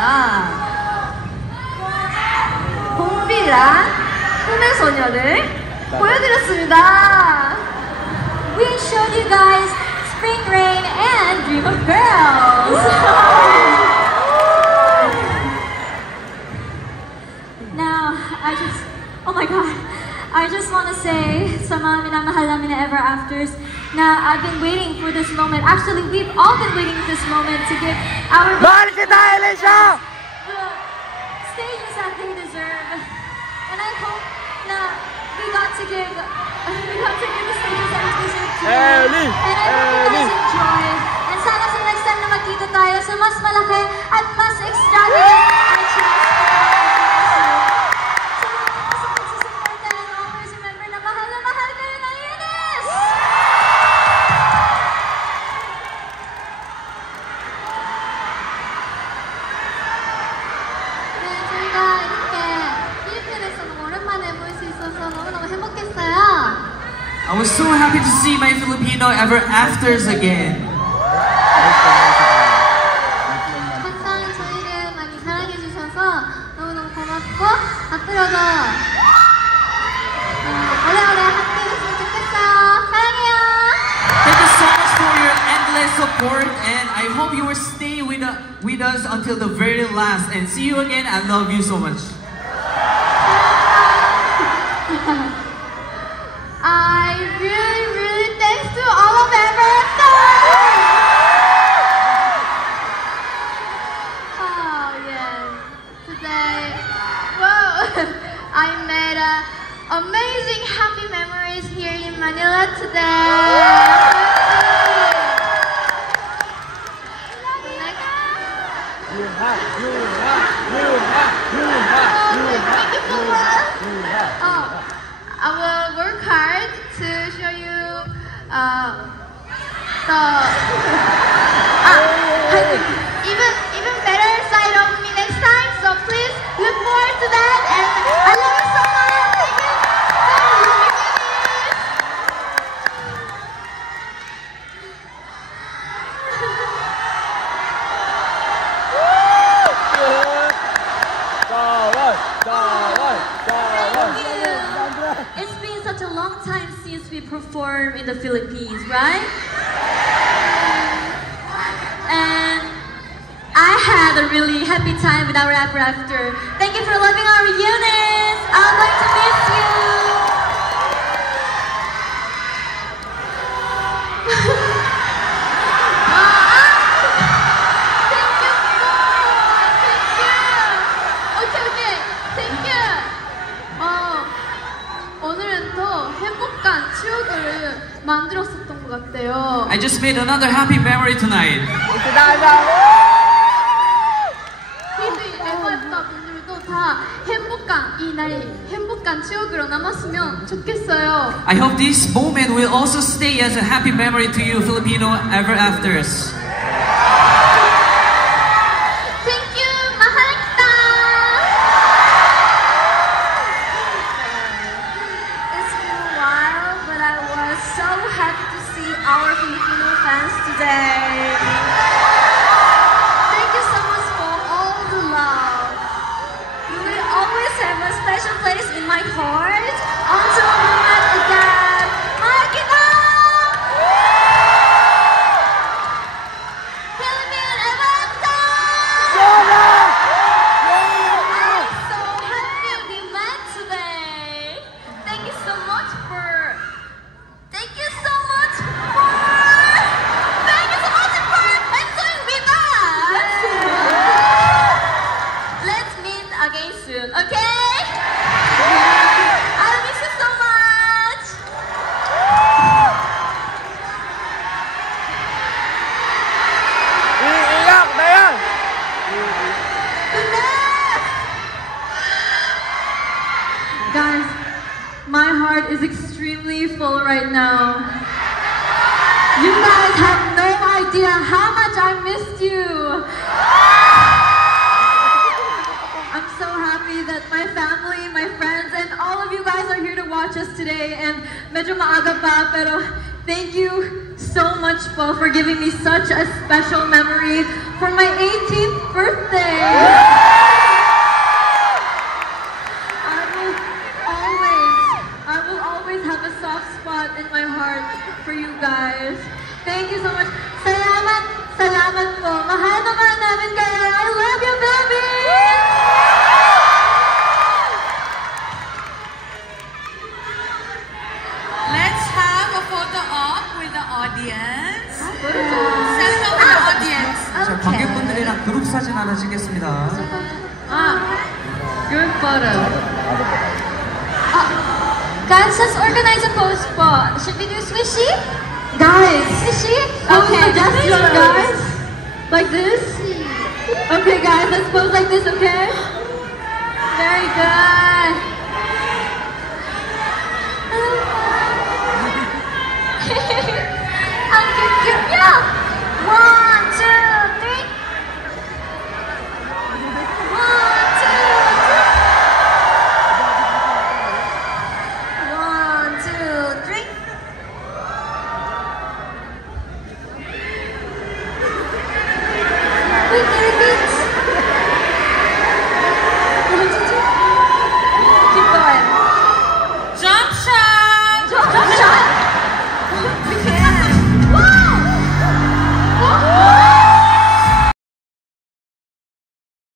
있습니다. 봄비란 꿈의 소녀를 보여드렸습니다. We showed you guys Spring Rain and Dream of Girls. Now, oh my god, I just want to say sa mga minamahal namin na Ever Afters na I've been waiting for this moment. Actually, we've all been waiting for this moment to give our Mahal kita, Elisha! the stages that they deserve. And I hope na we got to give the stages that we deserve to them. And I hope you guys enjoy. And sana sa next time na magkita tayo sa mas malaki at mas extravagant na chance. I was so happy to see my Filipino Ever Afters again. 항상 저희를 많이 사랑해주셔서 너무너무 고맙고 앞으로도 오래오래 함께 했으면 좋겠어요. 사랑해요. Thank you so much for your endless support, and I hope you will stay with us until the very last. And see you again. I love you so much. I really thanks to all of Ever Afters. Oh yes, today, whoa, I made amazing happy memories here in Manila today. I will work hard to show you even better side of me next time. So please look forward to that. And I love you so much. Thank you. It's been such a long time since we performed in the Philippines, right? And I had a really happy time with our Ever After. Thank you for loving our reunions. I'm going to miss you. 오늘은 더 행복한 추억을 만들었었던 것 같아요. I just made another happy memory tonight. TV 에버였던 분들도 다 행복한 이 날이 행복한 추억으로 남았으면 좋겠어요. I hope this moment will also stay as a happy memory to you, Filipino Ever Afters. Thank you, 마하랑키타. It's been a while, but I was so happy to see our Filipino fans today. Thank you so much for all the love. You will always have a special place in my heart until we met again. 마하랑키타! Philippine Ever After! I'm so happy we met today. Thank you so much for enjoying with us. Let's meet again soon, okay? I miss you so much. Iiyak na yan! Guys, my heart is extremely full right now. You guys have no idea how much I missed you. I'm so happy that my family, my friends, and all of you guys are here to watch us today. And medyo maaga pa, pero thank you so much for giving me such a special memory for my 18th birthday. I will always have a soft spot in my heart for you guys. Thank you so much. Salamat po. Mahal na mahal namin kayo. I love you, baby! Let's have a photo op with the audience. Selfie with the audience. 자, 관객분들이랑 그룹 사진 하나 찍겠습니다. Group photo. Guys, let's organize a pose po. Should we do swishy? Guys, Swishy? okay, gesture, guys. Like this? Okay, guys, let's pose like this, okay? Very good.